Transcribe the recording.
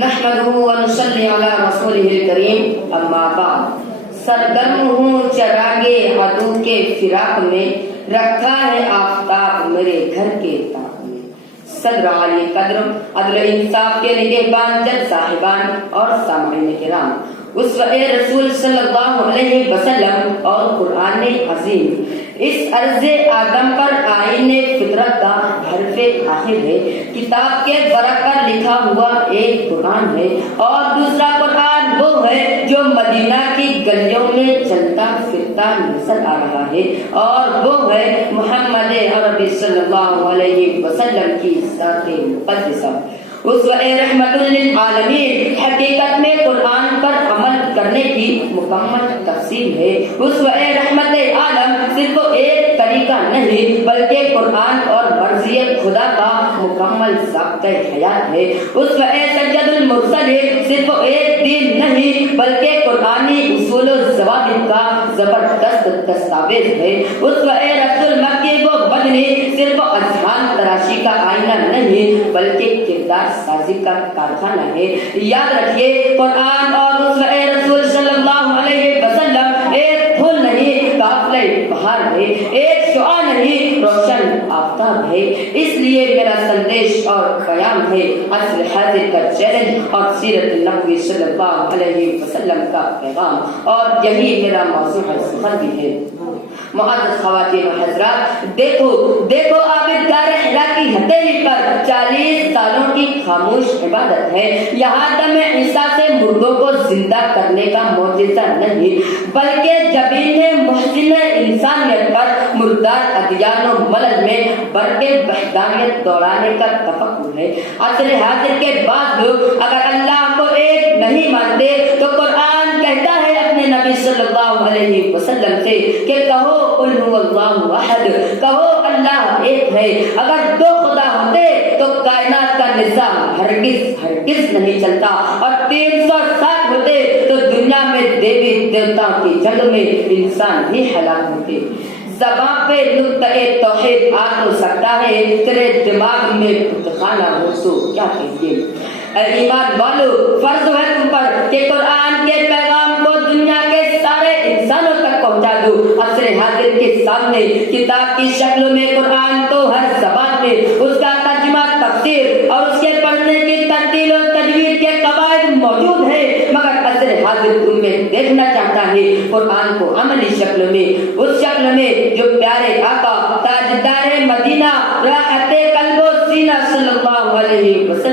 نحمده ونصلي على رسوله الكريم اما بعد سرگرم ہوں چراغے عدو کے فراق میں رکھا ہے آفتاب میرے گھر کے طاق میں صدر عالی قدر عدل انصاف کے نگہبان جج صاحبان اور سامعین کرام اسوہ رسول صلی اللہ علیہ وسلم اور قرآن عظیم اس عرض آدم پر آئین فطرت کا حرف آخر ہے. کتاب کے ورق پر لکھا ہوا ایک قرآن ہے اور دوسرا قرآن وہ ہے جو مدینہ کی گلیوں میں چلتا پھرتا نظر آ رہا ہے اور وہ ہے محمد عربی صلی اللہ علیہ وسلم کی ذات مقدسہ اسوہ رحمت للعالمین. حقیقت میں قرآن پر عمل کرنے کی مکمل تفصیل ہے. اسوہ رحمت عالم صرف ایک طریقہ نہیں بلکہ قرآن اور مرضی خدا کا مکمل ضابطۂ حیات ہے. اسوہ سید المرسل صرف ایک دین نہیں بلکہ قرآنی اصول و ضوابط کا زبردست دستاویز ہے. اسوہ رسول مکی و مدنی صرف اذہان تراشی کا آئینہ نہیں بلکہ کردار سازی کا کارخانہ ہے. یاد رکھیے قرآن اور اسوہ رسول صلی اللہ علیہ وسلم ایک پھول نہیں قافلہ بہار ہے، ایک شعاع نہیں روشن آفتاب ہے. اس لیے میرا سندیش اور پیام ہے عصر حاضر کا چیلنج اور سیرت نبوی صلی اللہ علیہ وسلم کا پیغام اور یہی میرا موضوع سخن بھی ہے. معزز خواتین و حضرات، دیکھو عابدگار حرا کی ہتھیلی پر 40 سالوں کی خاموش عبادت ہے. یہاں دم عیسیٰ سے مردوں کو زندہ کرنے کا معجزہ نہیں بلکہ جبین محسن انسانیت پر مردار ادیان و ملل میں برق وحدانیت دوڑانے کا تفکر ہے. عصر حاضر کے بعد لوگ اگر اللہ کو ایک نہیں مانتے تو قرآن کہتا ہے اپنے نبی صلی اللہ علیہ وسلم سے کہ کہو قل هو اللہ احد، کہو اللہ ایک ہے. اگر دو خدا ہوتے تو کائنات کا نظام ہرگز نہیں چلتا اور 360 ہوتے تو دنیا میں دیوی دیوتاؤں کی جنگ میں انسان ہی ہلاک ہوتے. زبان پہ نقطۂ توحید آ تو سکتا ہے، تیرے دماغ میں خانہ ہو تو کیا کہیے. اے ایمان والو، فرض ہے تم پر کہ قرآن کے پیغام کو دنیا کے سارے انسانوں تک پہنچا دو. عصر حاضر کے سامنے کتاب کی شکل میں قرآن تو ہر زبان میں اس کا ترجمہ، تفسیر اور اس کے پڑھنے کی ترتیل و تجوید کے قواعد موجود ہیں، مگر عصر حاضر تمہیں دیکھنا چاہتا ہے قرآن کو عملی شکل میں، اس شکل میں جو پیارے آقا تاجدار مدینہ راحت قلب و سینہ صلی اللہ علیہ وسلم